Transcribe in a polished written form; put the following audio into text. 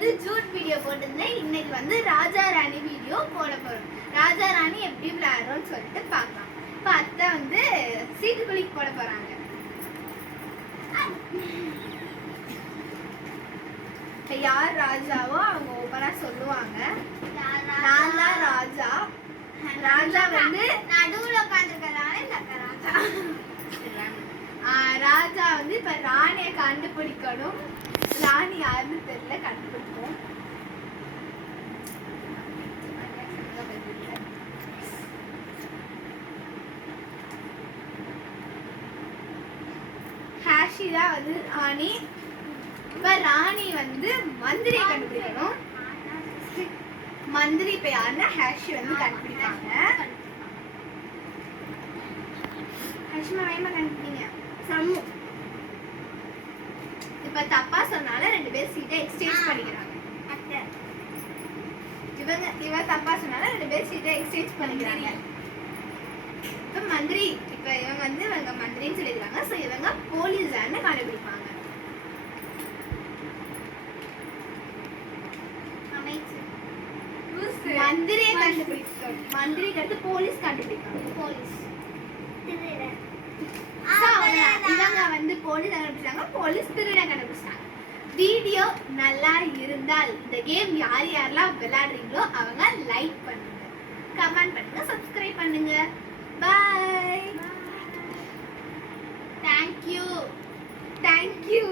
நேத்து Jude video போட்டிருந்தேன். இன்னைக்கு வந்து ராஜா ராணி வீடியோ போட போறோம். ராஜா ராணி எப்படி விளையாடுறோம்னு சொல்லிட்டு பார்க்கலாம். இப்போ அத்தை வந்து சீட்டுக்குழிக்கு போட போறாங்க. யார் ராஜாவோ அவங்க ஓப்பனா சொல்லுவாங்க. நான் தான் ராஜா. ராஜா வந்து நடுவுல உட்காந்துருக்கனால ராஜா. ராஜா வந்து இப்ப ராணியை கண்டுபிடிக்கணும். ராணி யாருன்னு தெரியல, கண்டுபிடிப்போம். ஹாஷிதா வந்து ராணி. இப்ப ராணி வந்து மந்திரியை கண்டுபிடிக்கணும். மந்திரி இப்ப யாருன்னா ஹாஷி வந்து கண்டுபிடிப்பாங்க. ஹாஷிமா வேகமா கண்டுபிடிங்க. சம்மு இப்ப தப்பா சொன்னால ரெண்டு பேரும் சீட்டை எக்ஸ்சேஞ்ச் பண்ணிக்கிறாங்க. இவ தப்பா சொன்னால ரெண்டு பேரும் சீட்டை எக்ஸ்சேஞ்ச் பண்ணிக்கிறாங்க. இப்ப மந்திரி இப்ப இவங்க வந்து இவங்க மந்திரின்னு சொல்லிடுறாங்க. சோ இவங்க போலீஸான்னு கண்டுபிடிப்பாங்க. மந்திரியை கண்டுபிடிக்கணும். மந்திரிக்கு அடுத்து போலீஸ் கண்டுபிடிக்கணும். போலீஸ் இவங்க வந்து போலீஸ் கண்டுபிடிச்சாங்க. போலீஸ் திருட கண்டுபிடிச்சாங்க. வீடியோ நல்லா இருந்தால் இந்த கேம் யார் யாரெல்லாம் விளையாடுறீங்களோ அவங்க லைக் பண்ணுங்க, கமெண்ட் பண்ணுங்க, சப்ஸ்கிரைப் பண்ணுங்க. பாய். தேங்க்யூ.